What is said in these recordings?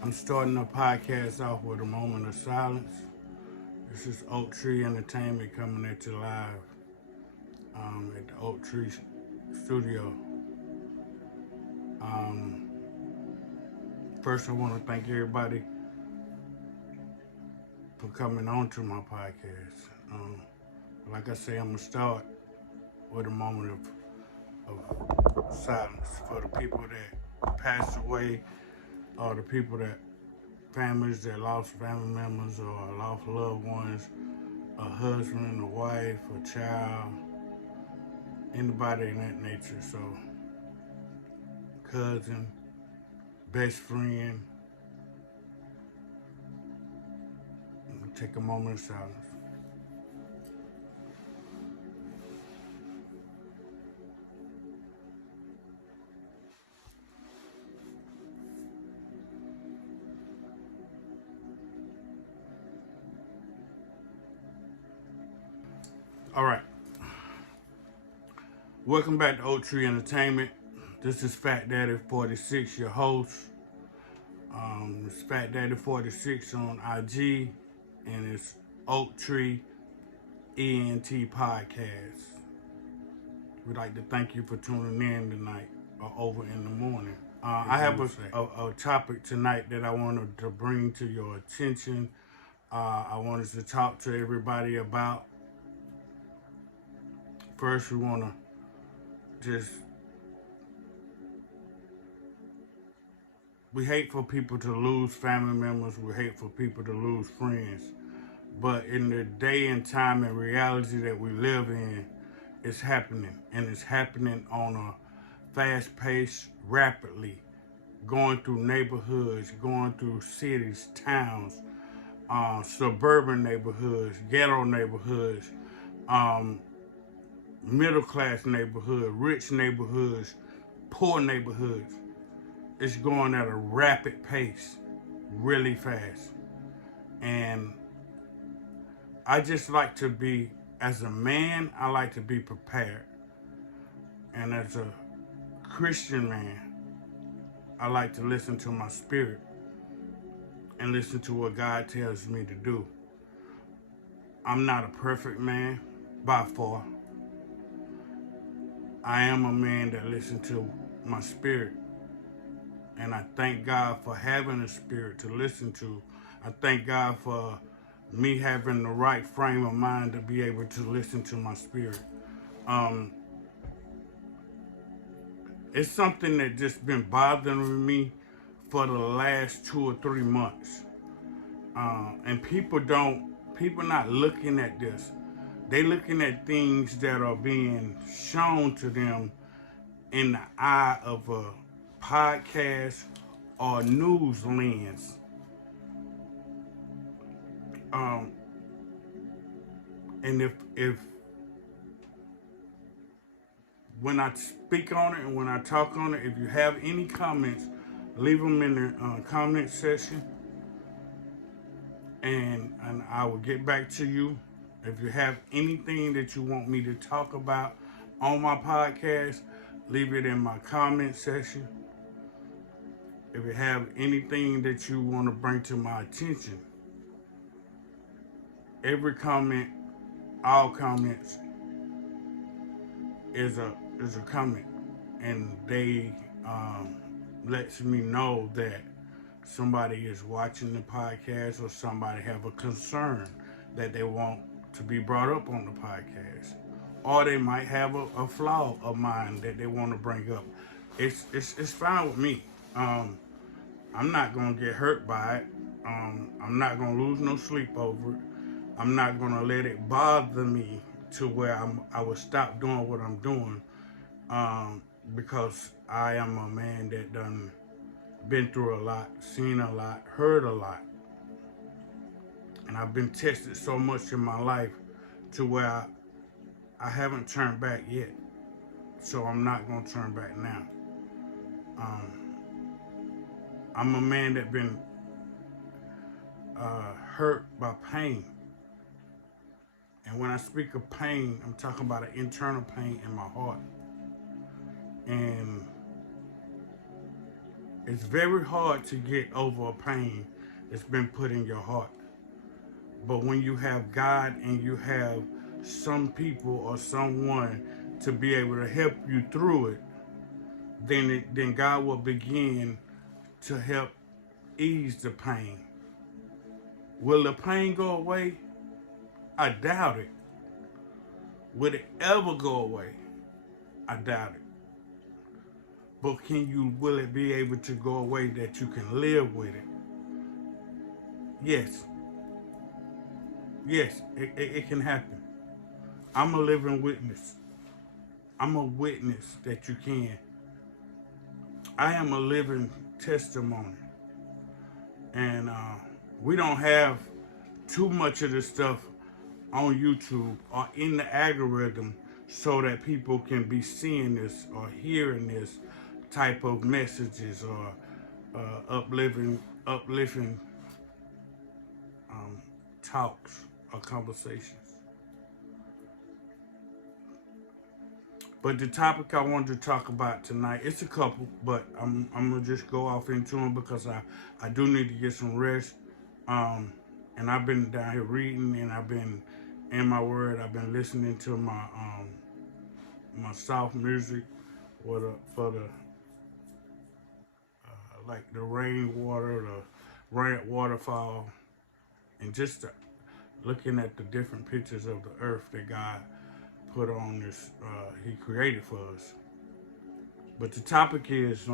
I'm starting the podcast off with a moment of silence. This is O.T.E Entertainment coming at you live at the O.T.E studio. Um, First, I want to thank everybody for coming on to my podcast. Like I say, I'm going to start with a moment of silence for the people that passed away or the people that families that lost family members or lost loved ones, a husband, a wife, a child, anybody in that nature. So, cousin, best friend, take a moment of silence. All right. Welcome back to O.T.E Entertainment. This is Fat Daddy 46, your host. It's Fat Daddy 46 on IG, and it's O.T.E ENT Podcast. We'd like to thank you for tuning in tonight or over in the morning. I have a topic tonight that I wanted to bring to your attention. I wanted to talk to everybody about. First, we want to we hate for people to lose family members. We hate for people to lose friends. But in the day and time and reality that we live in, it's happening. And it's happening on a fast pace, rapidly, going through neighborhoods, going through cities, towns, suburban neighborhoods, ghetto neighborhoods, middle class neighborhoods, rich neighborhoods, poor neighborhoods. It's going at a rapid pace, really fast. And I just like to be, as a man, I like to be prepared. And as a Christian man, I like to listen to my spirit and listen to what God tells me to do. I'm not a perfect man, by far. I am a man that listens to my spirit. And I thank God for having a spirit to listen to. I thank God for me having the right frame of mind to be able to listen to my spirit. It's something that just been bothering me for the last 2 or 3 months. And people not looking at this. They looking at things that are being shown to them in the eye of a podcast or news lens. And if when I speak on it and when I talk on it, if you have any comments, leave them in the comment section, and I will get back to you. If you have anything that you want me to talk about on my podcast, leave it in my comment section. If you have anything that you want to bring to my attention, every comment, all comments is a comment, and they lets me know that somebody is watching the podcast or somebody have a concern that they want to be brought up on the podcast, or they might have a flaw of mine that they want to bring up. It's fine with me. I'm not gonna get hurt by it. I'm not gonna lose no sleep over it. I'm not gonna let it bother me to where I will stop doing what I'm doing, because I am a man that done been through a lot, seen a lot, heard a lot, and I've been tested so much in my life to where I haven't turned back yet. So I'm not gonna turn back now. I'm a man that been hurt by pain. And when I speak of pain, I'm talking about an internal pain in my heart. And It's very hard to get over a pain that's been put in your heart. But when you have God and you have some people or someone to be able to help you through it, then God will begin to help ease the pain. Will the pain go away? I doubt it. Will it ever go away? I doubt it. But will it be able to go away that you can live with it? Yes. Yes, it can happen. I'm a living witness. I'm a witness that you can. I am a living testimony. And we don't have too much of this stuff on YouTube or in the algorithm so that people can be seeing this or hearing this type of messages or uplifting talks or conversations. But the topic I wanted to talk about tonight, it's a couple, but I'm gonna just go off into them because I do need to get some rest. And I've been down here reading, and I've been in my word. I've been listening to my soft music for the like the rainwater, the waterfall, and just looking at the different pictures of the earth that God put on this, He created for us. But the topic is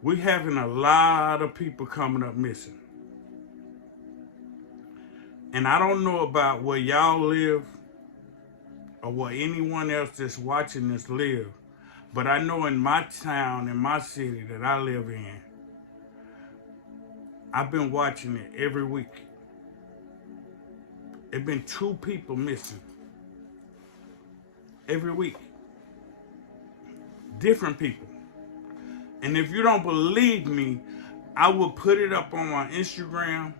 we having a lot of people coming up missing. And I don't know about where y'all live or where anyone else that's watching this live, but I know in my town, in my city that I live in, I've been watching it every week. It's been 2 people missing every week. Different people. And if you don't believe me, I will put it up on my Instagram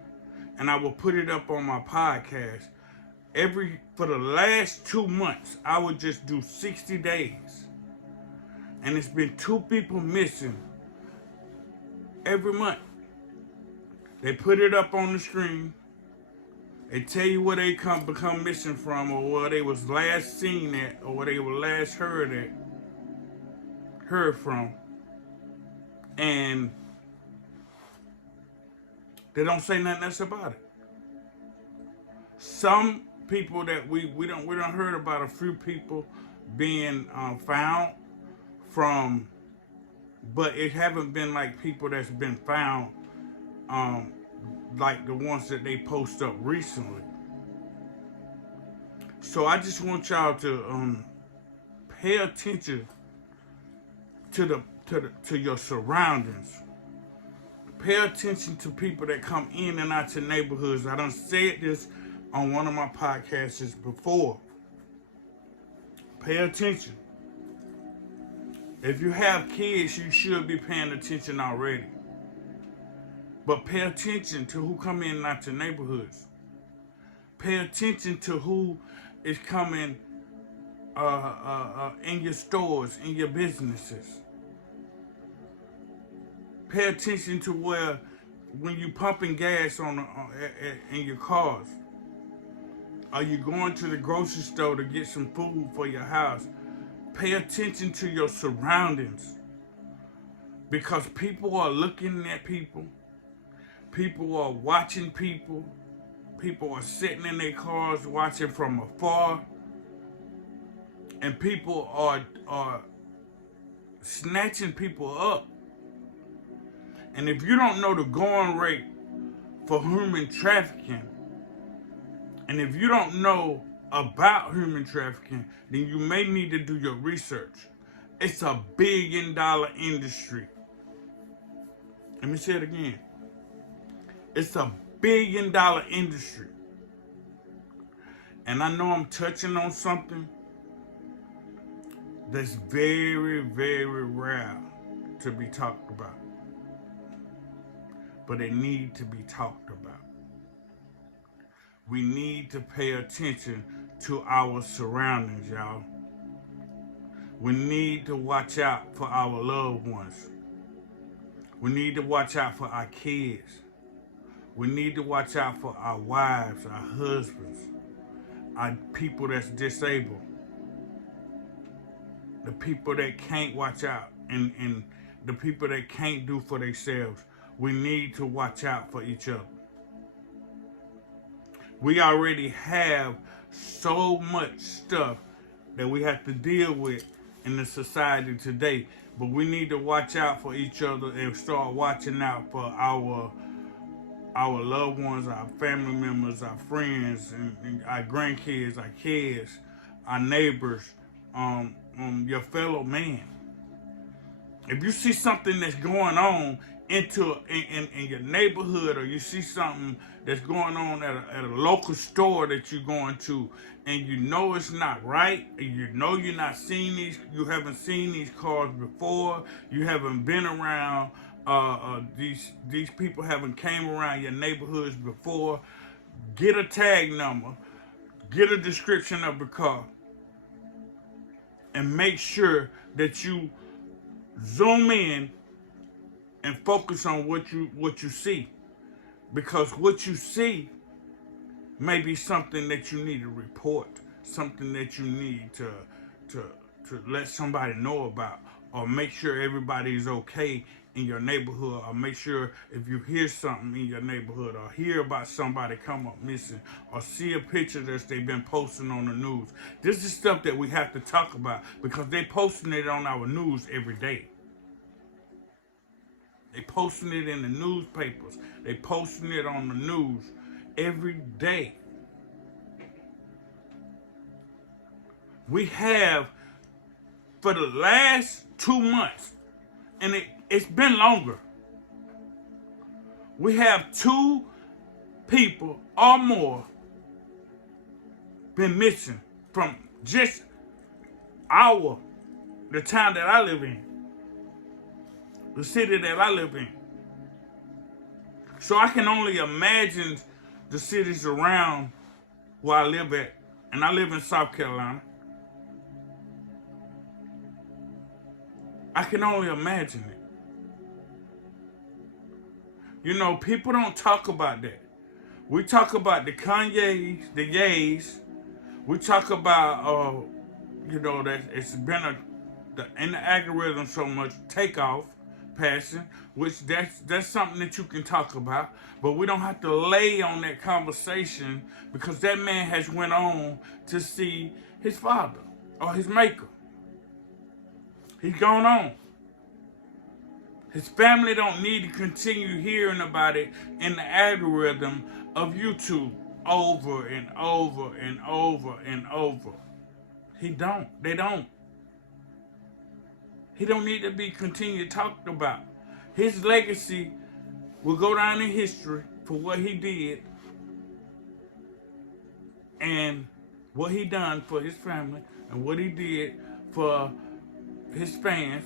and I will put it up on my podcast. For the last 2 months, I would just do 60 days. And it's been 2 people missing every month. They put it up on the screen. They tell you where they become missing from, or where they was last seen at, or where they were last heard from. And they don't say nothing else about it. Some people that we don't heard about, a few people being found from, but it haven't been like people that's been found like the ones that they post up recently. So I just want y'all to pay attention to your surroundings. Pay attention to people that come in and out to neighborhoods. I done said this on one of my podcasts before. Pay attention. If you have kids, you should be paying attention already. But pay attention to who come in and out to neighborhoods. Pay attention to who is coming in your stores, in your businesses. Pay attention to when you pumping gas in your cars. Are you going to the grocery store to get some food for your house? Pay attention to your surroundings. Because people are looking at people. People are watching people. People are sitting in their cars watching from afar. And people are snatching people up. And if you don't know the going rate for human trafficking, and if you don't know about human trafficking, then you may need to do your research. It's a $1 billion industry. Let me say it again. It's a $1 billion industry. And I know I'm touching on something that's very, very rare to be talked about. But it needs to be talked about. We need to pay attention to our surroundings, y'all. We need to watch out for our loved ones. We need to watch out for our kids. We need to watch out for our wives, our husbands, our people that's disabled, the people that can't watch out, and the people that can't do for themselves. We need to watch out for each other. We already have so much stuff that we have to deal with in the society today, but we need to watch out for each other and start watching out for our loved ones, our family members, our friends, and our grandkids, our kids, our neighbors, your fellow man. If you see something that's going on in your neighborhood, or you see something that's going on at a local store that you're going to, and you know it's not right, and you know you haven't seen these cars before, you haven't been around, these people haven't came around your neighborhoods before, get a tag number, get a description of the car, and make sure that you zoom in and focus on what you see, because what you see may be something that you need to report, something that you need to let somebody know about, or make sure everybody is okay in your neighborhood, or make sure if you hear something in your neighborhood, or hear about somebody come up missing, or see a picture that they've been posting on the news. This is stuff that we have to talk about, because they posting it on our news every day. They posting it in the newspapers. They posting it on the news every day. We have, for the last 2 months, and it's been longer, we have 2 people or more been missing from just the town that I live in, the city that I live in. So I can only imagine the cities around where I live at, and I live in South Carolina. I can only imagine it. You know, people don't talk about that. We talk about the Kanye's, the Ye's. We talk about, that it's been in the algorithm so much takeoff, passing, which that's something that you can talk about. But we don't have to lay on that conversation, because that man has went on to see his father or his maker. He's gone on. His family don't need to continue hearing about it in the algorithm of YouTube over and over and over and over. They don't. He don't need to be continued talked about. His legacy will go down in history for what he did and what he done for his family and what he did for his fans.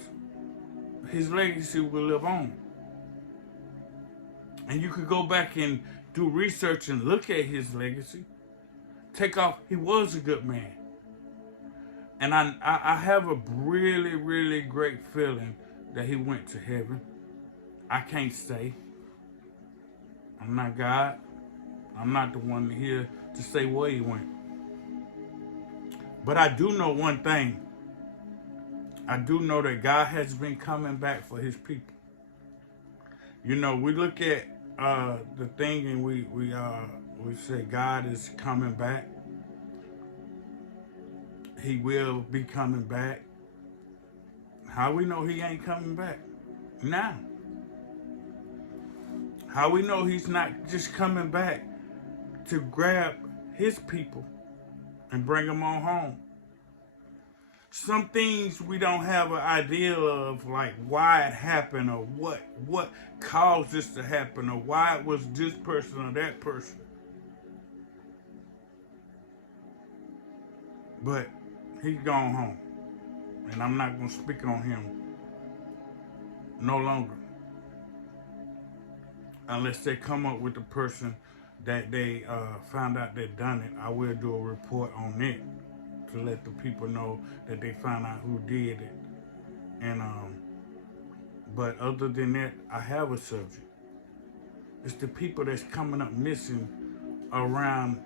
His legacy will live on. And you could go back and do research and look at his legacy. He was a good man. And I have a really, really great feeling that he went to heaven. I can't say. I'm not God. I'm not the one here to say where he went. But I do know one thing. I do know that God has been coming back for his people. You know, we look at the thing and we say God is coming back. He will be coming back. How we know he ain't coming back now? How we know he's not just coming back to grab his people and bring them on home? Some things we don't have an idea of, like why it happened, or what caused this to happen, or why it was this person or that person. But he's gone home, and I'm not going to speak on him no longer unless they come up with the person that they found out they done it. I will do a report on it to let the people know that they found out who did it, and But other than that, I have a subject. It's the people that's coming up missing around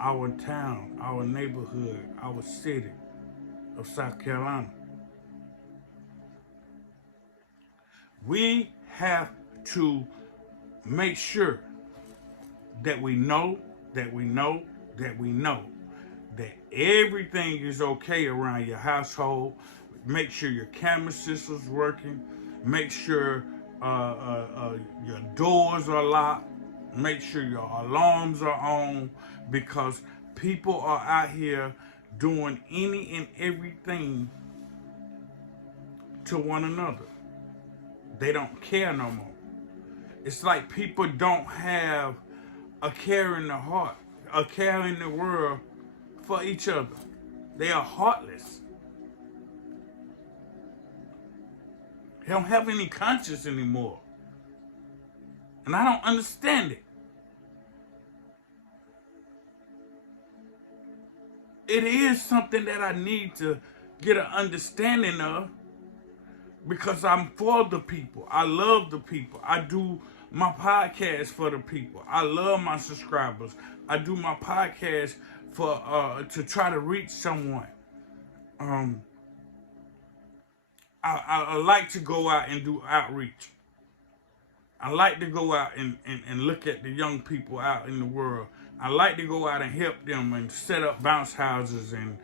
our town, our neighborhood, our city of South Carolina. We have to make sure that we know, that we know, that we know that everything is okay around your household. Make sure your camera system's working. Make sure your doors are locked. Make sure your alarms are on, because people are out here doing any and everything to one another. They don't care no more. It's like people don't have a care in the heart, a care in the world for each other. They are heartless. They don't have any conscience anymore. And I don't understand it. It is something that I need to get an understanding of, because I'm for the people. I love the people. I do my podcast for the people. I love my subscribers. I do my podcast for to try to reach someone. I like to go out and do outreach. I like to go out and look at the young people out in the world. I like to go out and help them and set up bounce houses and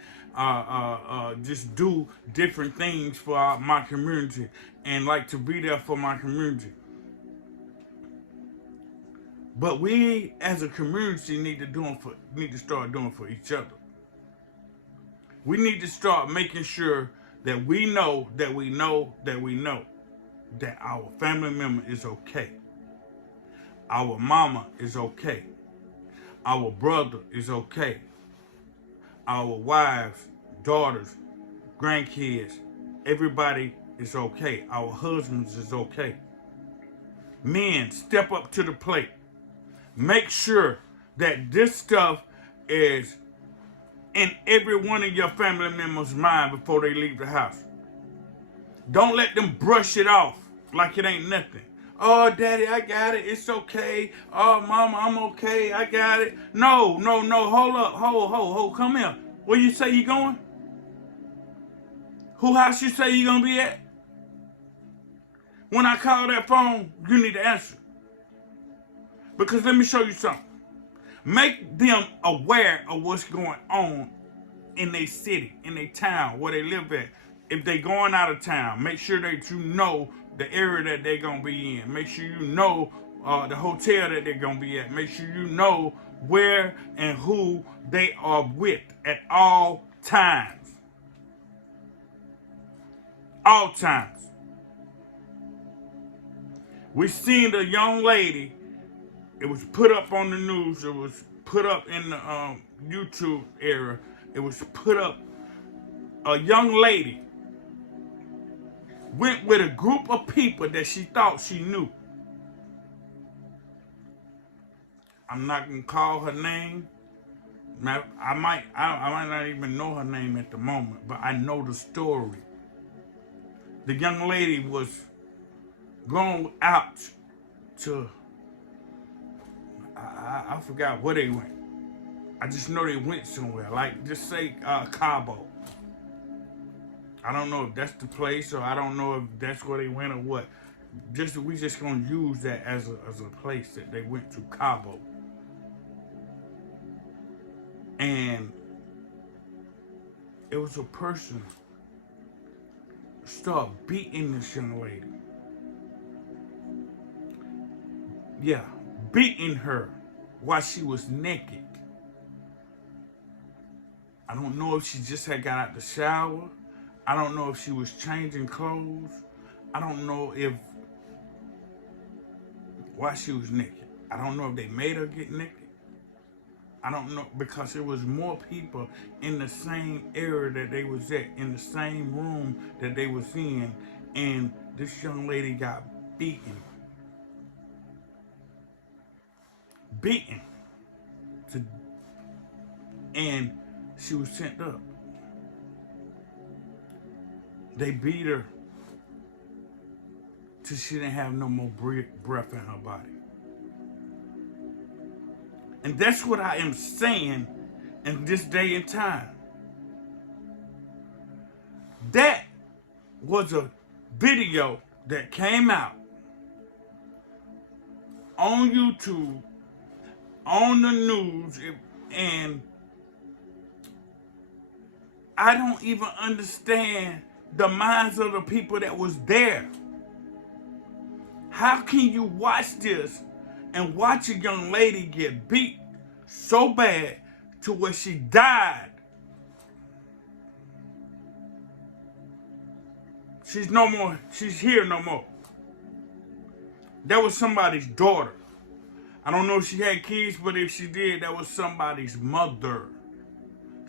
just do different things for my community, and like to be there for my community. But we as a community need to start doing for each other. We need to start making sure that we know that we know that we know that our family member is okay. Our mama is okay. Our brother is okay. Our wives, daughters, grandkids, everybody is okay. Our husbands is okay. Men, step up to the plate. Make sure that this stuff is in every one of your family members' mind before they leave the house. Don't let them brush it off like it ain't nothing. Oh, daddy, I got it. It's okay. Oh, mama, I'm okay. I got it. No. Hold up. Hold. Come here. Where you say you going? Who house you say you gonna be at? When I call that phone, you need to answer. Because let me show you something. Make them aware of what's going on in their city, in their town, where they live at. If they going out of town, make sure that you know the area that they're going to be in. Make sure you know the hotel that they're going to be at. Make sure you know where and who they are with at all times. All times. We seen the young lady. It was put up on the news. It was put up in the YouTube era. It was put up. A young lady went with a group of people that she thought she knew. I'm not gonna call her name. I might not even know her name at the moment, but I know the story. The young lady was going out to, I forgot where they went. I just know they went somewhere, like just say Cabo. I don't know if that's the place, or I don't know if that's where they went or what. We just gonna use that as a place that they went to, Cabo. And it was a person start beating this young lady. Yeah, beating her while she was naked. I don't know if she just had got out the shower. I don't know if she was changing clothes. I don't know why she was naked. I don't know if they made her get naked. I don't know, because it was more people in the same area that they was at, in the same room that they was in, and this young lady got beaten. And she was sent up. They beat her until she didn't have no more breath in her body. And that's what I am saying in this day and time. That was a video that came out on YouTube, on the news, and I don't even understand the minds of the people that was there. How can you watch this and watch a young lady get beat so bad to where she died? She's no more. She's here no more. That was somebody's daughter. I don't know if she had kids, but if she did, that was somebody's mother.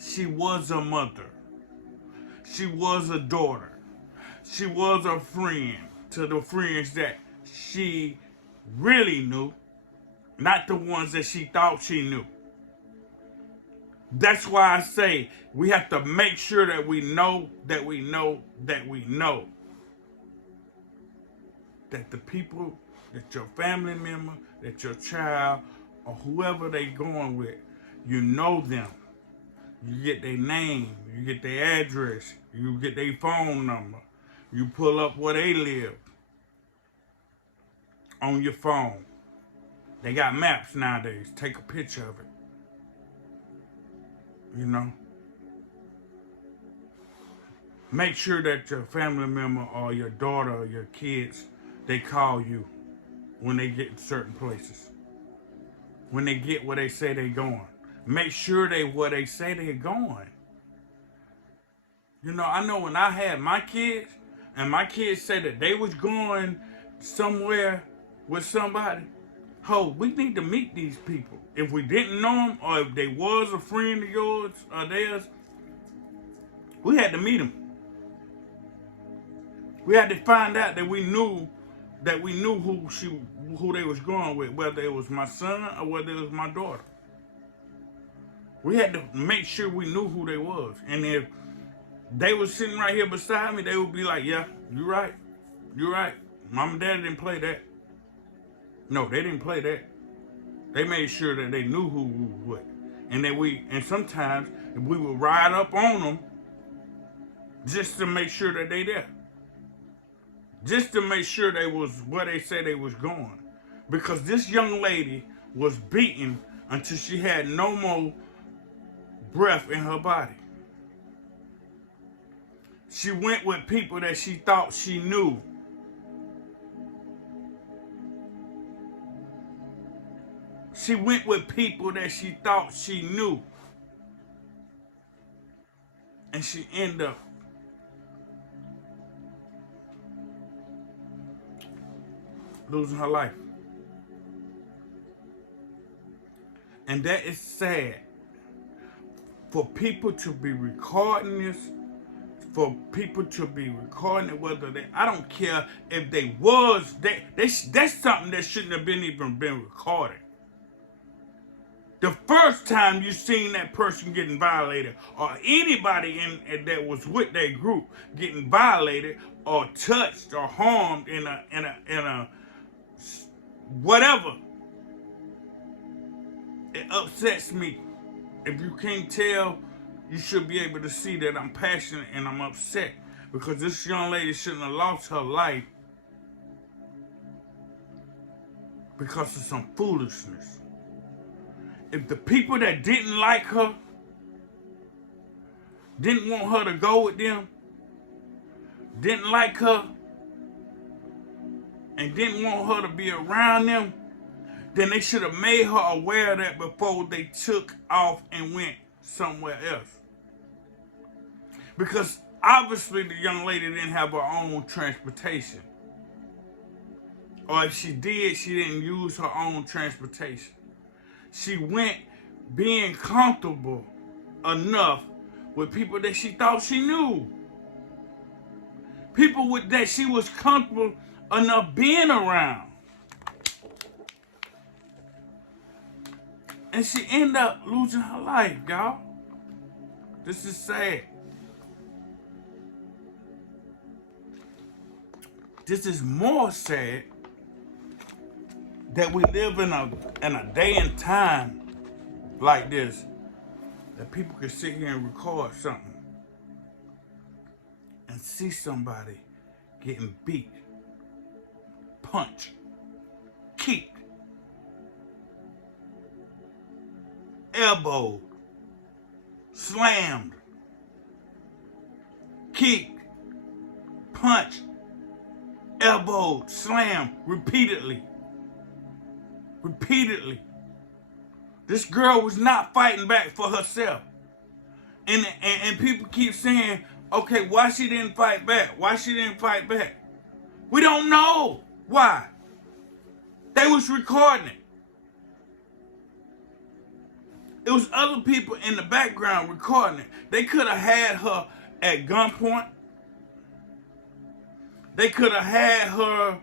She was a mother. She was a daughter. She was a friend to the friends that she really knew, not the ones that she thought she knew. That's why I say we have to make sure that we know that we know that we know that the people, that your family member, that your child, or whoever they going with, you know them. You get their name, you get their address, you get their phone number, you pull up where they live on your phone. They got maps nowadays. Take a picture of it. You know? Make sure that your family member or your daughter or your kids, they call you when they get in certain places. When they get where they say they're going. Make sure they where they say they're going. You know, I know when I had my kids, and my kids said that they was going somewhere with somebody, we need to meet these people. If we didn't know them, or if they was a friend of yours or theirs, we had to meet them. We had to find out that we knew who they was going with, whether it was my son or whether it was my daughter. We had to make sure we knew who they was. And if they was sitting right here beside me, they would be like, yeah, you're right. You're right. Mom and Dad didn't play that. No, they didn't play that. They made sure that they knew who was what. And sometimes we would ride up on them just to make sure that they there. Just to make sure they was where they said they was going. Because this young lady was beaten until she had no more breath in her body. She went with people that she thought she knew. She went with people that she thought she knew. And she ended up losing her life. And that is sad. For people to be recording this, for people to be recording it, whether they, I don't care if they was, that's something that shouldn't have even been recorded. The first time you seen that person getting violated, or anybody that was with that group getting violated or touched or harmed in a whatever, it upsets me. If you can't tell, you should be able to see that I'm passionate and I'm upset, because this young lady shouldn't have lost her life because of some foolishness. If the people that didn't like her, didn't want her to go with them, didn't like her, and didn't want her to be around them, then they should have made her aware of that before they took off and went somewhere else. Because obviously the young lady didn't have her own transportation. Or if she did, she didn't use her own transportation. She went being comfortable enough with people that she thought she knew. People that she was comfortable enough being around. And she ended up losing her life, y'all. This is sad. This is more sad that we live in a day and time like this, that people can sit here and record something and see somebody getting beat, punched, kicked, elbowed, slammed, kicked, punched, elbowed, slammed repeatedly. Repeatedly. This girl was not fighting back for herself. And people keep saying, okay, why she didn't fight back? Why she didn't fight back? We don't know why. They was recording it. It was other people in the background recording it. They could have had her at gunpoint. They could have had her,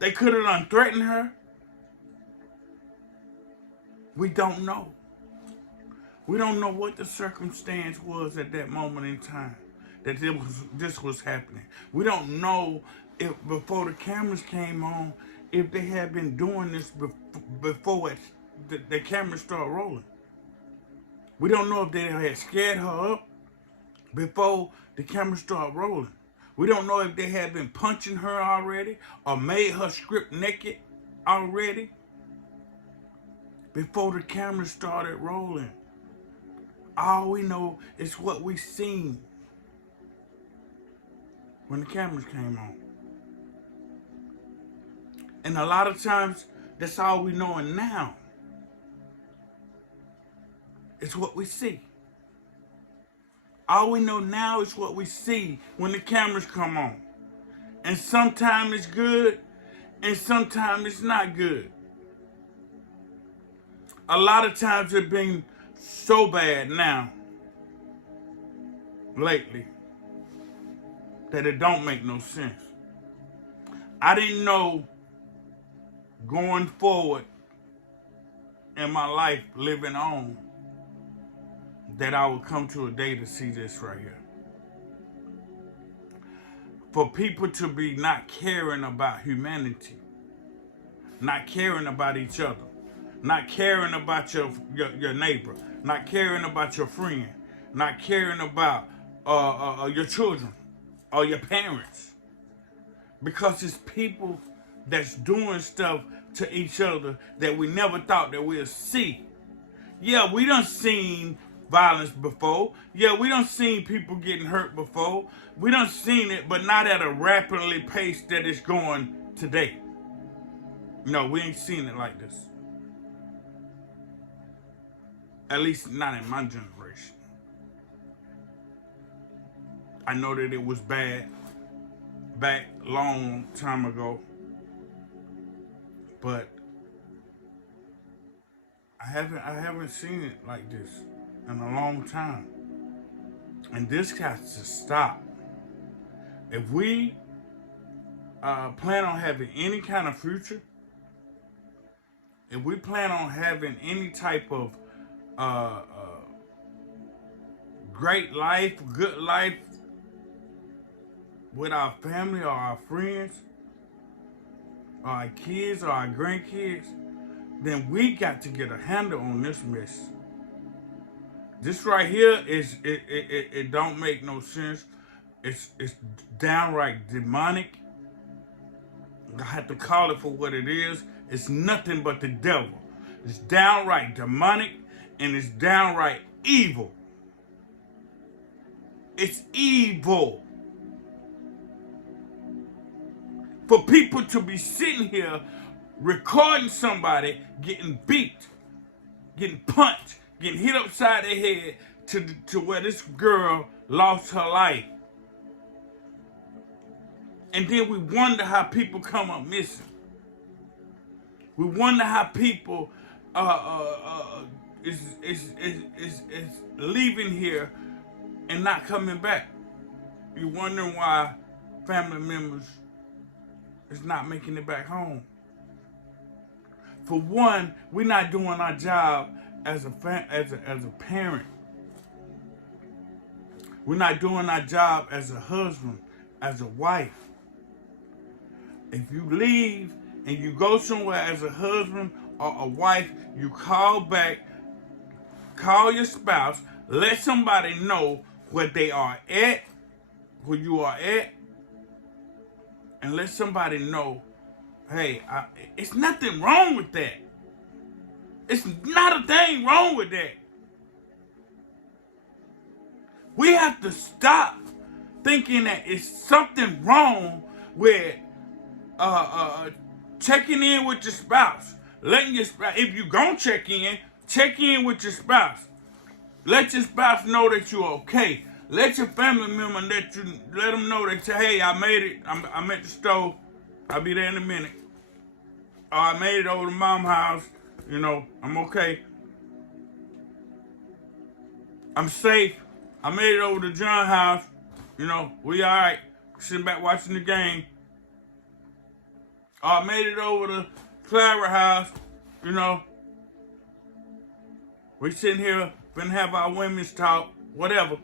they could have threatened her. We don't know. We don't know what the circumstance was at that moment in time that this was happening. We don't know if before the cameras came on, if they had been doing this before the cameras started rolling. We don't know if they had scared her up before the cameras started rolling. We don't know if they had been punching her already or made her strip naked already before the cameras started rolling. All we know is what we seen when the cameras came on. And a lot of times, that's all we know now. It's what we see. All we know now is what we see when the cameras come on. And sometimes it's good, and sometimes it's not good. A lot of times it's been so bad now, lately, that it don't make no sense. I didn't know going forward in my life, living on, that I would come to a day to see this right here. For people to be not caring about humanity, not caring about each other, not caring about your neighbor, not caring about your friend, not caring about your children or your parents. Because it's people that's doing stuff to each other that we never thought that we'll see. Yeah, we done seen violence before. Yeah, we done seen people getting hurt before. We done seen it, but not at a rapidly pace that it's going today. No, we ain't seen it like this. At least not in my generation. I know that it was bad back long time ago, but I haven't seen it like this in a long time. And this has to stop. If we plan on having any kind of future, if we plan on having any type of great life, good life with our family or our friends or our kids or our grandkids, then we got to get a handle on this mess. This right here it don't make no sense. It's downright demonic. I have to call it for what it is. It's nothing but the devil. It's downright demonic and it's downright evil. It's evil. For people to be sitting here recording somebody getting beat, getting punched, getting hit upside the head to where this girl lost her life. And then we wonder how people come up missing. We wonder how people is leaving here and not coming back. You're wondering why family members is not making it back home. For one, we're not doing our job as a parent. We're not doing our job as a husband, as a wife. If you leave and you go somewhere as a husband or a wife, you call back, call your spouse, let somebody know where they are at, where you are at, and let somebody know, hey, it's nothing wrong with that. It's not a thing wrong with that. We have to stop thinking that it's something wrong with checking in with your spouse. Letting your spouse, if you gon' check in with your spouse. Let your spouse know that you're okay. Let your family member let them know that, hey, I made it. I'm at the store. I'll be there in a minute. Or I made it over to mom's house. You know, I'm okay. I'm safe. I made it over to John's house. You know, we all right. Sitting back watching the game. Or I made it over to Clara house. You know, we sitting here, finna have our women's talk, whatever.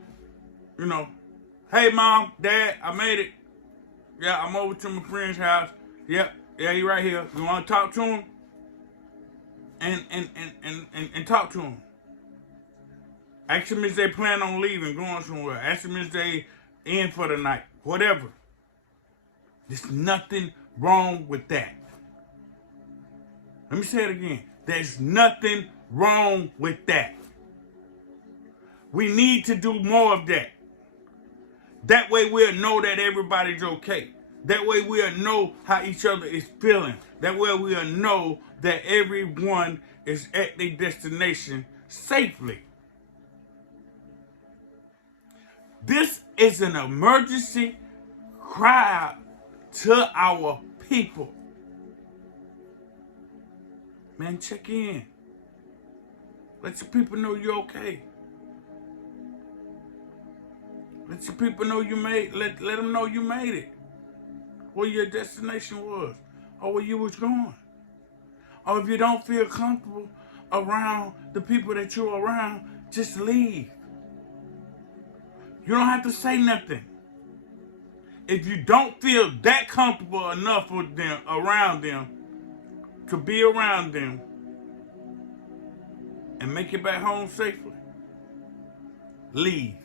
You know, hey mom, dad, I made it. Yeah, I'm over to my friend's house. Yep, yeah, he right here. You wanna talk to him? And talk to him. Ask him if they plan on leaving, going somewhere. Ask him if they in for the night. Whatever. There's nothing wrong with that. Let me say it again. There's nothing wrong with that. We need to do more of that. That way we'll know that everybody's okay. That way we'll know how each other is feeling. That way we'll know that everyone is at their destination safely. This is an emergency cry to our people. Man, check in. Let your people know you're okay. Let your people know you made. Let them know you made it. Where your destination was, or where you was going. Or if you don't feel comfortable around the people that you're around, just leave. You don't have to say nothing. If you don't feel that comfortable enough with them, around them, to be around them and make it back home safely, leave.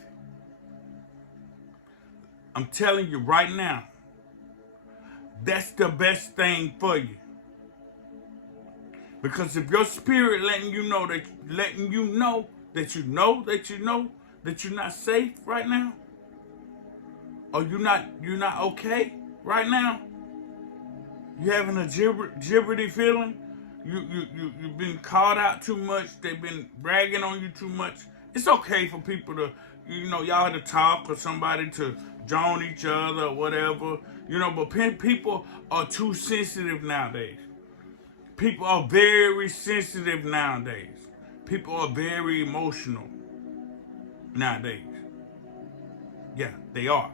I'm telling you right now, that's the best thing for you. Because if your spirit letting you know that you're not safe right now, or you're not okay right now, you having a gibberty feeling, you've been called out too much, they've been bragging on you too much. It's okay for people to, y'all to talk, or somebody to join each other or whatever, but people are too sensitive nowadays. People are very sensitive nowadays. People are very emotional nowadays. Yeah, they are.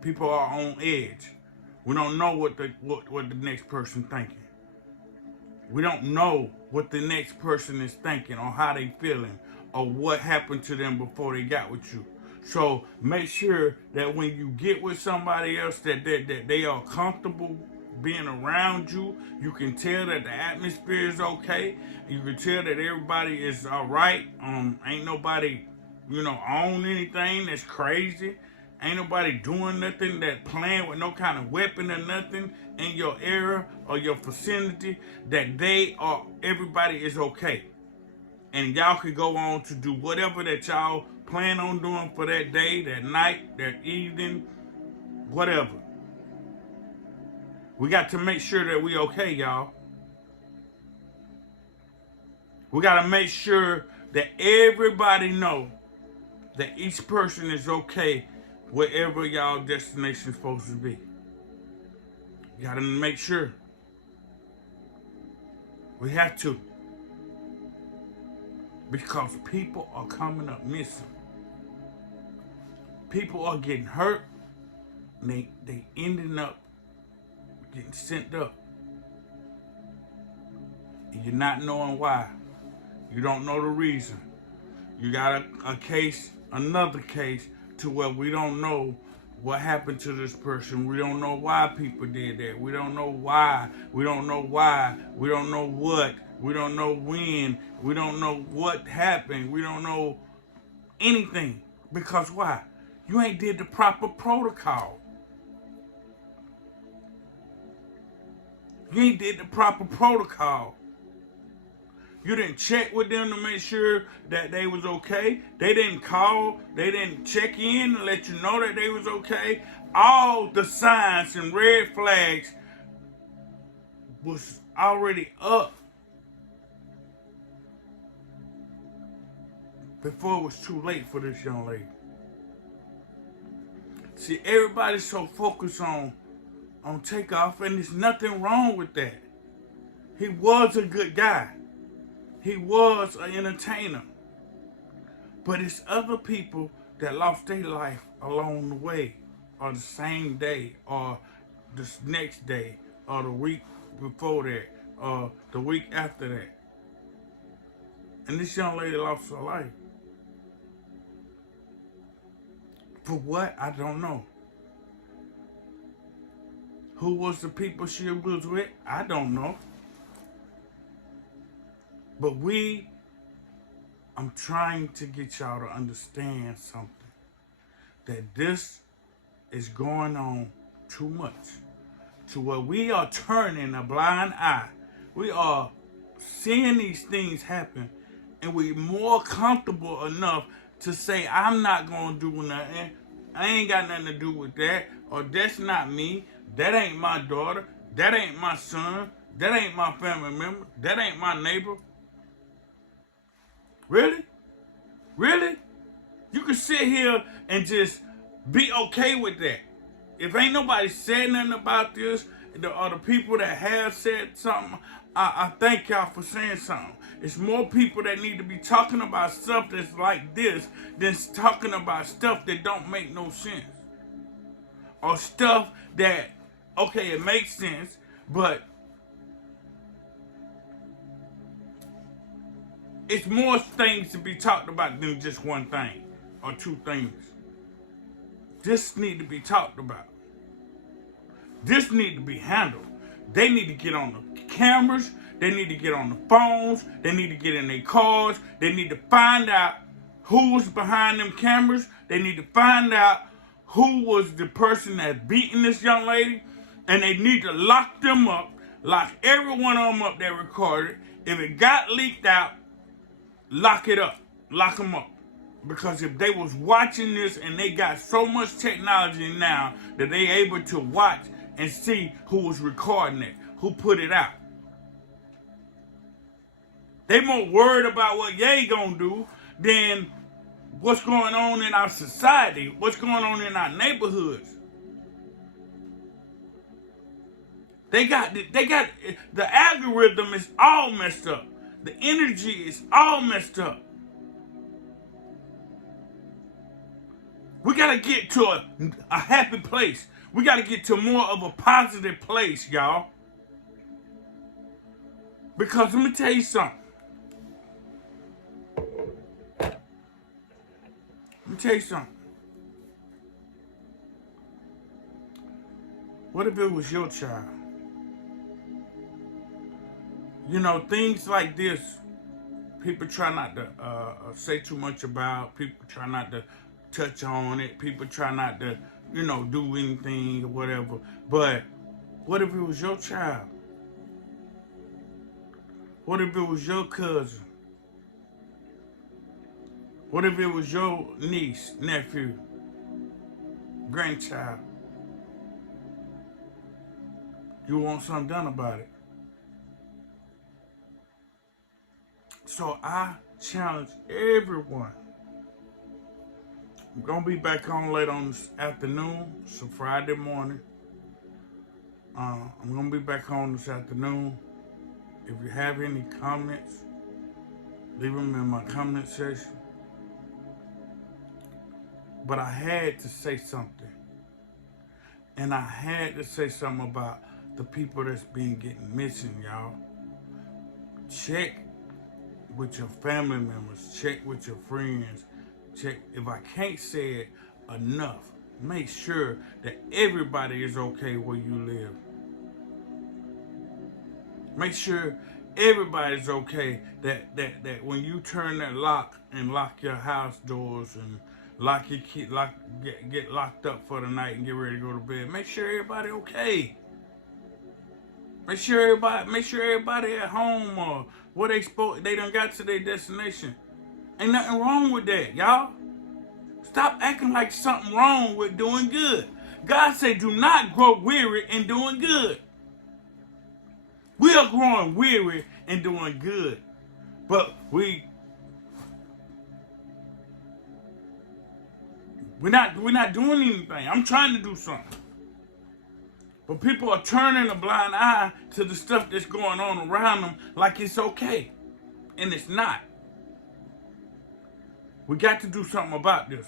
People are on edge. We don't know what the next person thinking. We don't know what the next person is thinking, or how they feeling, or what happened to them before they got with you. So make sure that when you get with somebody else that they are comfortable being around you. You can tell that the atmosphere is okay. You can tell that everybody is all right. Ain't nobody, on anything that's crazy. Ain't nobody doing nothing that playing with no kind of weapon or nothing in your area or your vicinity. That everybody is okay. And y'all can go on to do whatever that y'all plan on doing for that day, that night, that evening, whatever. We got to make sure that we okay, y'all. We got to make sure that everybody know that each person is okay wherever y'all destination is supposed to be. You got to make sure. We have to. Because people are coming up missing. People are getting hurt. And they ending up getting sent up. And you're not knowing why. You don't know the reason. You got a case, another case, to where we don't know what happened to this person. We don't know why people did that. We don't know why. We don't know why. We don't know what. We don't know when. We don't know what happened. We don't know anything. Because why? You ain't did the proper protocol. You ain't did the proper protocol. You didn't check with them to make sure that they was okay. They didn't call. They didn't check in and let you know that they was okay. All the signs and red flags was already up before it was too late for this young lady. See, everybody's so focused on Takeoff, and there's nothing wrong with that. He was a good guy. He was an entertainer. But it's other people that lost their life along the way, or the same day, or the next day, or the week before that, or the week after that. And this young lady lost her life. For what? I don't know. Who was the people she was with? I don't know. But I'm trying to get y'all to understand something. That this is going on too much. To where we are turning a blind eye. We are seeing these things happen. And we're more comfortable enough to say, I'm not going to do nothing. I ain't got nothing to do with that. Or that's not me. That ain't my daughter. That ain't my son. That ain't my family member. That ain't my neighbor. Really? Really? You can sit here and just be okay with that. If ain't nobody said nothing about this, or the people that have said something, I thank y'all for saying something. It's more people that need to be talking about stuff that's like this than talking about stuff that don't make no sense. Or stuff that, okay, it makes sense, but it's more things to be talked about than just one thing or two things. This need to be talked about. This need to be handled. They need to get on the cameras. They need to get on the phones. They need to get in their cars. They need to find out who's behind them cameras. They need to find out who was the person that beating this young lady. And they need to lock them up. Lock every one of them up that recorded. If it got leaked out, lock it up. Lock them up. Because if they was watching this and they got so much technology now that they able to watch and see who was recording it, who put it out. They more worried about what Ye gonna do than what's going on in our society, what's going on in our neighborhoods. They got the algorithm is all messed up. The energy is all messed up. We got to get to a happy place. We got to get to more of a positive place, y'all. Because let me tell you something. What if it was your child? You know, things like this, people try not to say too much about. People try not to touch on it. People try not to, do anything or whatever. But what if it was your child? What if it was your cousin? What if it was your niece, nephew, grandchild? You want something done about it. So I challenge everyone. I'm going to be back on later on this afternoon. It's a Friday morning. I'm going to be back on this afternoon. If you have any comments, leave them in my comment section. But I had to say something. And I had to say something about the people that's been getting missing, y'all. Check with your family members. Check with your friends. Check. If I can't say it enough, make sure that everybody is okay where you live. Make sure everybody's okay that when you turn that lock and lock your house doors and lock your key, get locked up for the night and get ready to go to bed. Make sure everybody okay. Make sure everybody at home or where they done got to their destination. Ain't nothing wrong with that, y'all. Stop acting like something wrong with doing good. God said, do not grow weary in doing good. We are growing weary in doing good. But we're not doing anything. I'm trying to do something. But people are turning a blind eye to the stuff that's going on around them like it's okay. And it's not. We got to do something about this.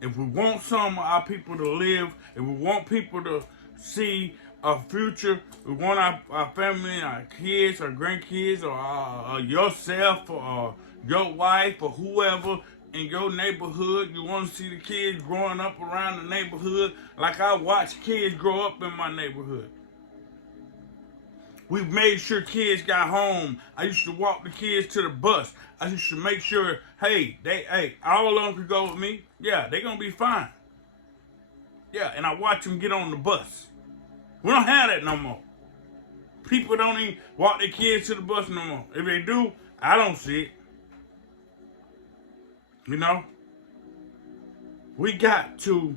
If we want some of our people to live, if we want people to see a future, we want our family, our kids, our grandkids, or yourself, or your wife, or whoever in your neighborhood, you want to see the kids growing up around the neighborhood like I watched kids grow up in my neighborhood. We've made sure kids got home. I used to walk the kids to the bus. I used to make sure, all of them could go with me. Yeah, they're going to be fine. Yeah, and I watch them get on the bus. We don't have that no more. People don't even walk their kids to the bus no more. If they do, I don't see it. You know? We got to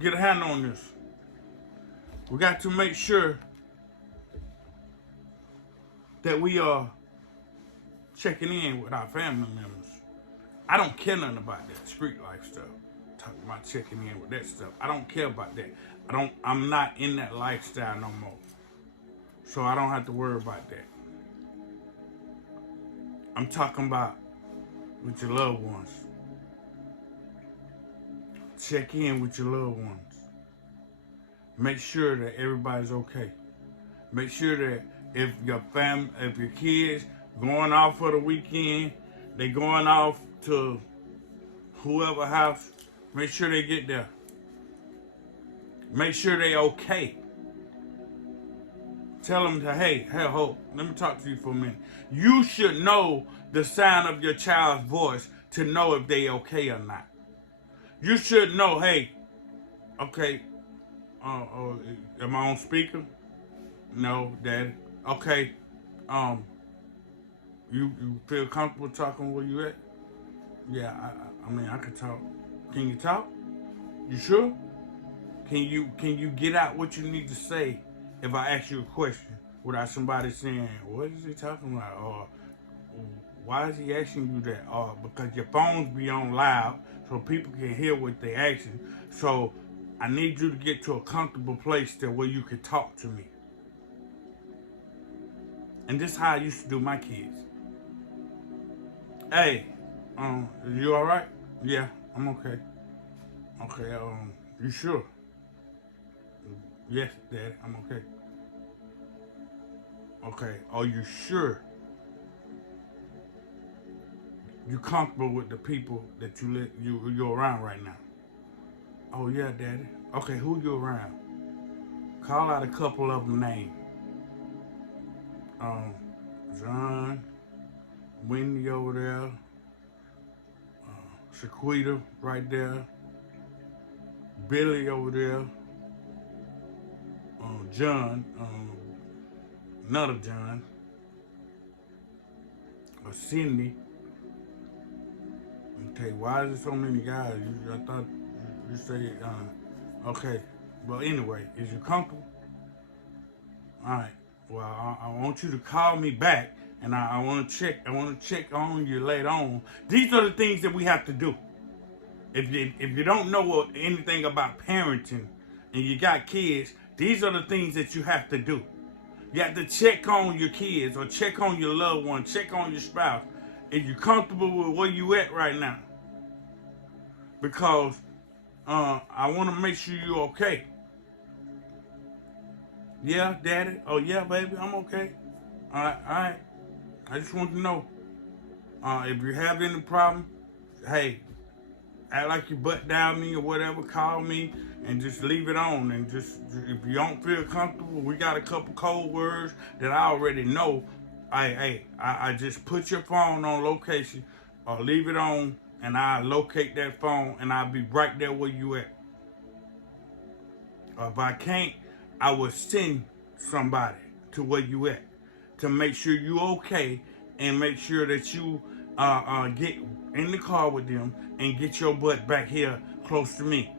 get a handle on this. We got to make sure that we are checking in with our family members. I don't care nothing about that street life stuff. Talking about checking in with that stuff. I don't care about that. I'm not in that lifestyle no more. So I don't have to worry about that. I'm talking about with your loved ones. Check in with your loved ones. Make sure that everybody's okay. Make sure that if your kids going off for the weekend, they going off to whoever house, make sure they get there. Make sure they okay. Tell them to, hey, Hope, let me talk to you for a minute. You should know the sound of your child's voice to know if they okay or not. You should know, hey, okay, am I on speaker? No, Daddy. Okay, you feel comfortable talking where you at? Yeah, I mean, I can talk. Can you talk? You sure? Can you get out what you need to say if I ask you a question without somebody saying, what is he talking about? Or why is he asking you that? Or because your phones be on loud so people can hear what they asking. So I need you to get to a comfortable place there where you can talk to me. And this is how I used to do my kids. Hey, you all right? Yeah, I'm okay. Okay, you sure? Yes, Dad, I'm okay. Okay, are you sure you comfortable with the people that you're around right now? Oh yeah, Daddy. Okay, who you around? Call out a couple of them names. John, Wendy over there, Shaquila right there, Billy over there, John, another John, Cindy. Okay, why is there so many guys? I thought you said, okay. Well, anyway, is you comfortable? All right. Well, I want you to call me back, and I want to check on you later on. These are the things that we have to do. If you don't know anything about parenting, and you got kids, these are the things that you have to do. You have to check on your kids, or check on your loved one, check on your spouse. If you're comfortable with where you at right now, because I want to make sure you're okay. Yeah, Daddy. Oh, yeah, baby, I'm okay. All right. I just want to know if you have any problem. Hey, act like you butt down me or whatever, call me and just leave it on. And just, if you don't feel comfortable, we got a couple code words that I already know. I just put your phone on location or leave it on, and I locate that phone and I'll be right there where you at. Or if I can't, I will send somebody to where you at to make sure you okay and make sure that you get in the car with them and get your butt back here close to me.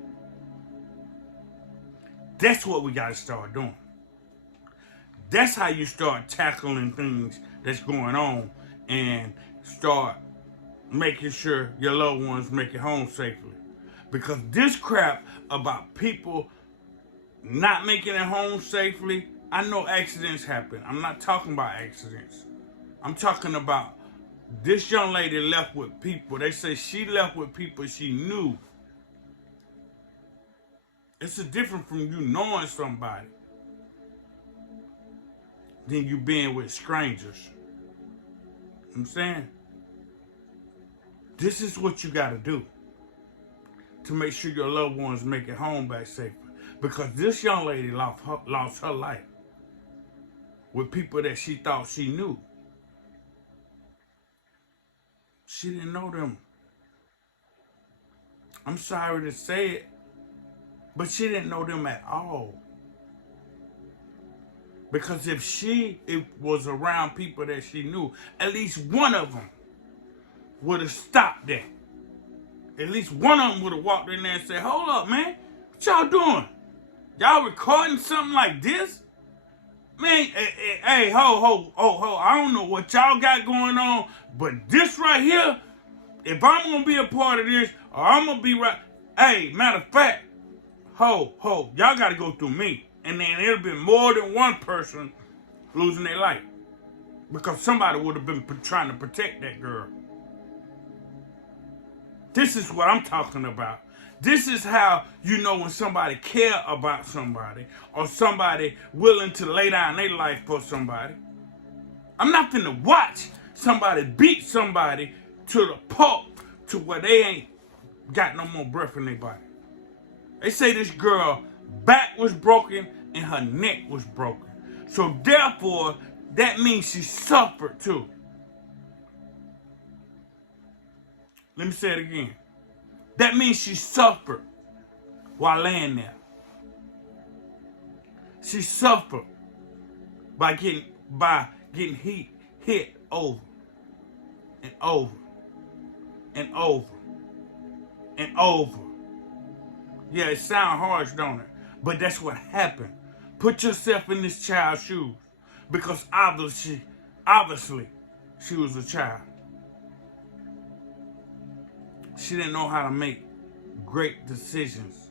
That's what we gotta start doing. That's how you start tackling things that's going on and start making sure your loved ones make it home safely. Because this crap about people not making it home safely, I know accidents happen. I'm not talking about accidents. I'm talking about this young lady left with people. They say she left with people she knew. It's a different from you knowing somebody than you being with strangers. You know what I'm saying? This is what you gotta do to make sure your loved ones make it home back safely. Because this young lady lost her life with people that she thought she knew. She didn't know them. I'm sorry to say it, but she didn't know them at all. Because if she was around people that she knew, at least one of them would have stopped that. At least one of them would have walked in there and said, hold up, man, what y'all doing? Y'all recording something like this? Man, hey, ho, I don't know what y'all got going on, but this right here, if I'm going to be a part of this, or I'm going to be right, hey, matter of fact, y'all got to go through me. And then it'll be more than one person losing their life. Because somebody would have been trying to protect that girl. This is what I'm talking about. This is how you know when somebody care about somebody or somebody willing to lay down their life for somebody. I'm not finna watch somebody beat somebody to the pulp to where they ain't got no more breath in their body. They say this girl back was broken and her neck was broken. So therefore, that means she suffered too. Let me say it again. That means she suffered while laying there. She suffered by getting hit over and over and over and over. Yeah, it sounds harsh, don't it? But that's what happened. Put yourself in this child's shoes. Because obviously, she was a child. She didn't know how to make great decisions,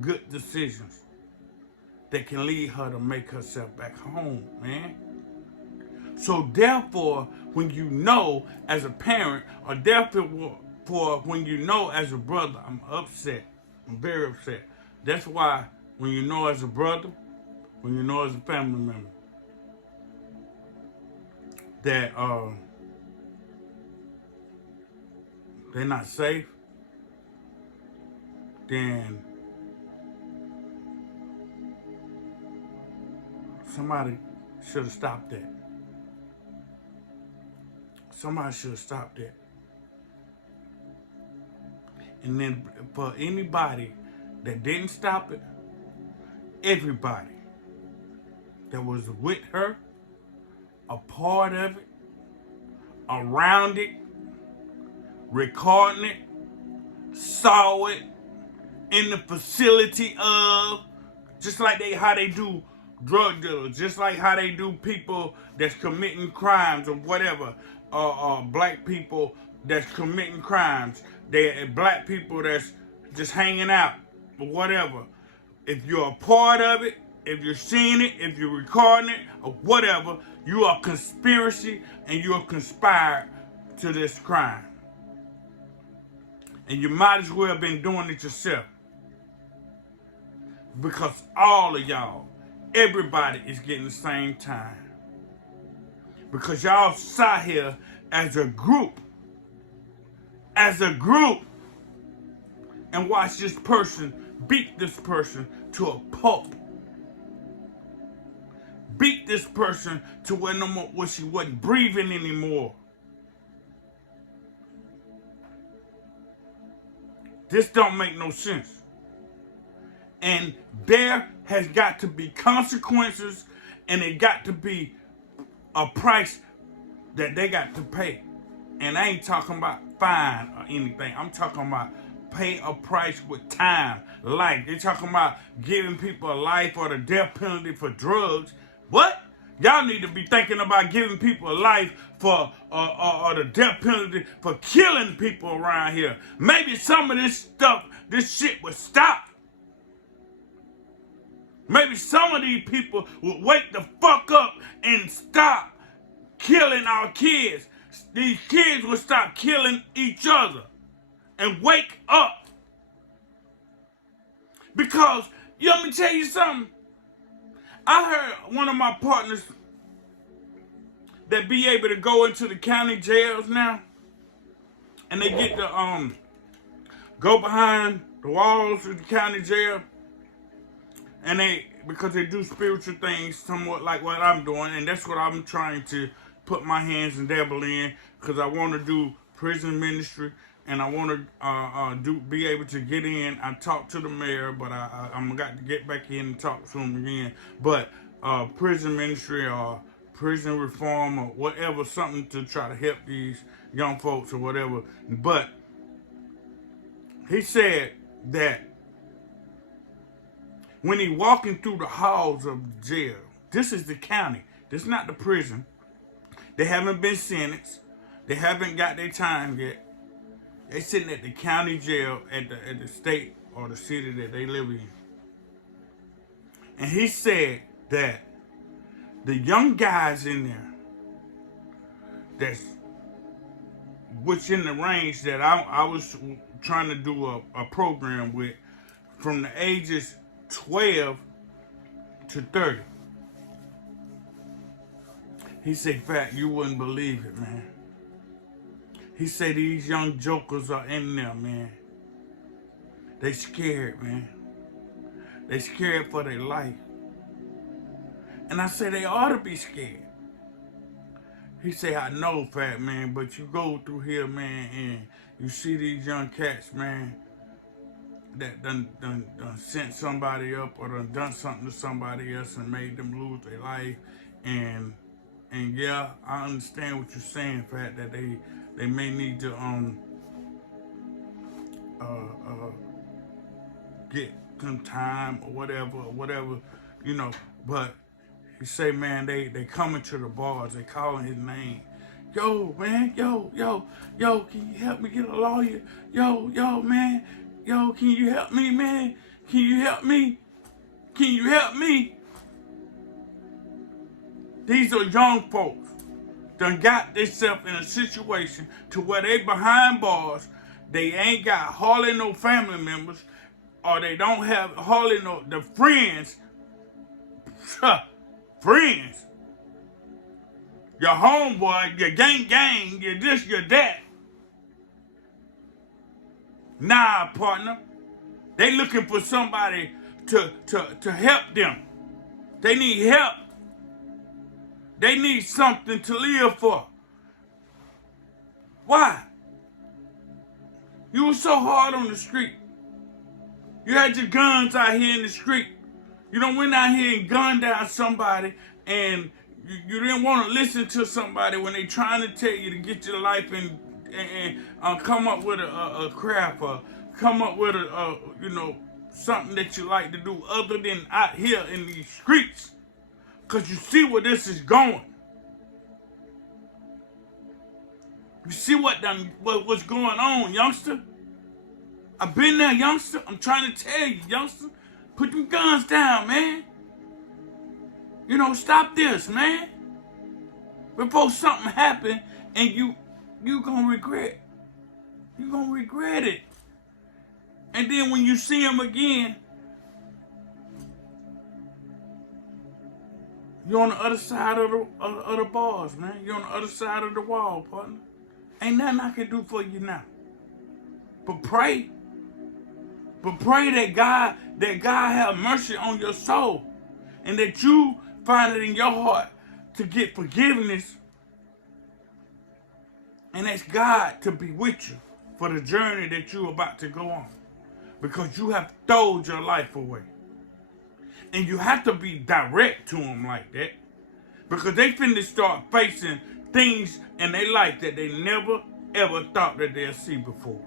good decisions that can lead her to make herself back home, man. So therefore, when you know as a parent, or therefore when you know as a brother, I'm upset. I'm very upset. That's why when you know as a brother, when you know as a family member, that they're not safe, then somebody should have stopped that. Somebody should have stopped that. And then for anybody that didn't stop it, everybody that was with her, a part of it, around it, recording it, saw it, in the facility of, just like how they do drug dealers, just like how they do people that's committing crimes or whatever, black people that's committing crimes, black people that's just hanging out or whatever. If you're a part of it, if you're seeing it, if you're recording it or whatever, you are conspiracy and you are conspired to this crime. And you might as well have been doing it yourself. Because all of y'all, everybody is getting the same time. Because y'all sat here as a group. As a group. and watch this person beat this person to a pulp. Beat this person to where no more, where she wasn't breathing anymore. This don't make no sense. And there has got to be consequences, and it got to be a price that they got to pay. And I ain't talking about fine or anything. I'm talking about pay a price with time, life. They're talking about giving people a life or the death penalty for drugs. What? Y'all need to be thinking about giving people a life for or the death penalty for killing people around here. Maybe some of this stuff, this shit would stop. Maybe some of these people would wake the fuck up and stop killing our kids. These kids would stop killing each other and wake up. Because, let me tell you something. I heard one of my partners that be able to go into the county jails now, and they get to go behind the walls of the county jail, and because they do spiritual things somewhat like what I'm doing, and that's what I'm trying to put my hands and dabble in, because I want to do prison ministry, and I want to be able to get in. I talked to the mayor, but I'm got to get back in and talk to him again. But prison ministry or prison reform or whatever, something to try to help these young folks or whatever. But he said that when he walking through the halls of the jail, this is the county, this is not the prison. They haven't been sentenced. They haven't got their time yet. They sitting at the county jail at the state or the city that they live in. And he said that the young guys in there, which in the range that I was trying to do a program with, from the ages 12 to 30. He said, Fat, you wouldn't believe it, man. He said these young jokers are in there, man. They scared, man. They scared for their life. And I said they ought to be scared. He said, I know, Fat, man, but you go through here, man, and you see these young cats, man, that done sent somebody up or done something to somebody else and made them lose their life. And yeah, I understand what you're saying, Fat, that they may need to get some time or whatever, you know. But he say, man, they coming to the bars, they calling his name. Yo, man, yo, can you help me get a lawyer? Yo, man, yo, can you help me, man? Can you help me? Can you help me? These are young folks done got themselves in a situation to where they behind bars. They ain't got hardly no family members, or they don't have hardly the friends. Friends. Your homeboy, your gang, your this, your that. Nah, partner. They looking for somebody to help them. They need help. They need something to live for. Why? You were so hard on the street. You had your guns out here in the street. You done went out here and gunned down somebody, and you didn't want to listen to somebody when they trying to tell you to get your life and come up with a craft or come up with something that you like to do other than out here in these streets. Because you see where this is going. You see what's going on, youngster? I've been there, youngster. I'm trying to tell you, youngster. Put them guns down, man. You know, stop this, man. Before something happen and you gonna regret. You gonna regret it. And then when you see him again, you're on the other side of the bars, man. You're on the other side of the wall, partner. Ain't nothing I can do for you now. But pray. But pray that God have mercy on your soul, and that you find it in your heart to get forgiveness, and ask God to be with you for the journey that you're about to go on. Because you have thrown your life away. And you have to be direct to them like that. Because they finna start facing things in their life that they never ever thought that they'll see before.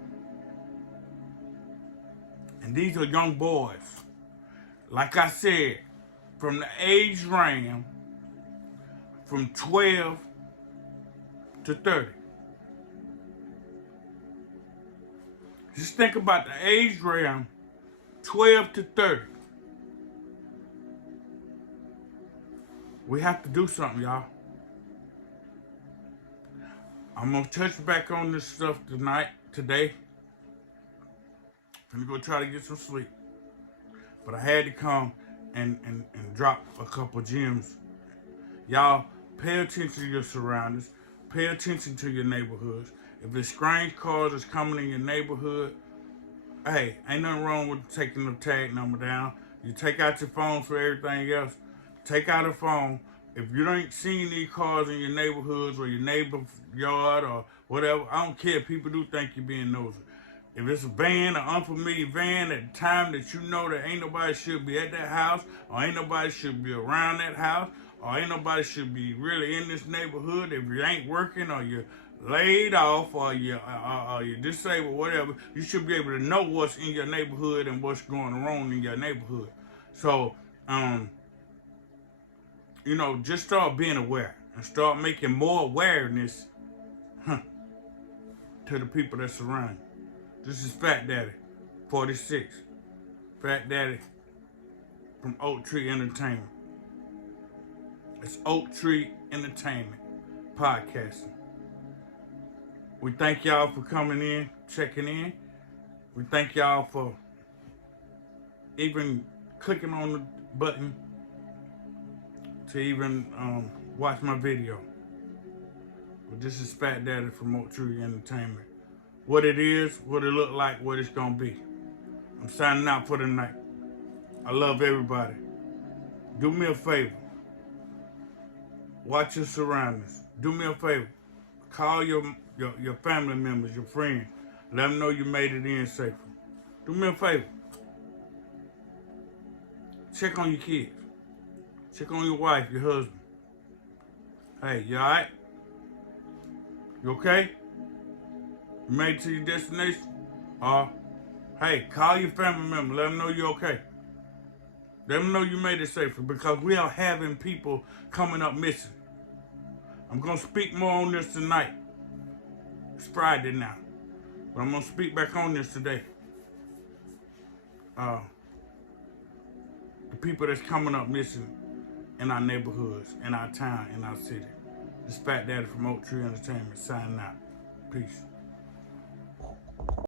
And these are young boys. Like I said, from the age range from 12 to 30. Just think about the age range 12 to 30. We have to do something, y'all. I'm gonna touch back on this stuff today. Gonna go try to get some sleep. But I had to come and drop a couple gems. Y'all, pay attention to your surroundings. Pay attention to your neighborhoods. If there's strange cars that's coming in your neighborhood, hey, ain't nothing wrong with taking the tag number down. You take out your phone for everything else. Take out a phone. If you ain't seen these cars in your neighborhoods or your neighbor's yard or whatever, I don't care. People do think you're being nosy. If it's a van, an unfamiliar van, at the time that you know that ain't nobody should be at that house, or ain't nobody should be around that house, or ain't nobody should be really in this neighborhood, if you ain't working or you're laid off or you're disabled, whatever, you should be able to know what's in your neighborhood and what's going wrong in your neighborhood. So, just start being aware and start making more awareness to the people that surround you. This is Fat Daddy, 46. Fat Daddy from O.T.E Entertainment. It's O.T.E Entertainment podcasting. We thank y'all for coming in, checking in. We thank y'all for even clicking on the button to even watch my video. But this is Fat Daddy from O.T.E Entertainment. What it is, what it look like, what it's gonna be. I'm signing out for the night. I love everybody. Do me a favor. Watch your surroundings. Do me a favor. Call your family members, your friends. Let them know you made it in safely. Do me a favor. Check on your kids. Check on your wife, your husband. Hey, you alright? You okay? You made it to your destination? Hey, call your family member. Let them know you're okay. Let them know you made it safely, because we are having people coming up missing. I'm going to speak more on this tonight. It's Friday now. But I'm going to speak back on this today. The people that's coming up missing in our neighborhoods, in our town, in our city. This Fat Daddy from O.T.E Entertainment signing out. Peace.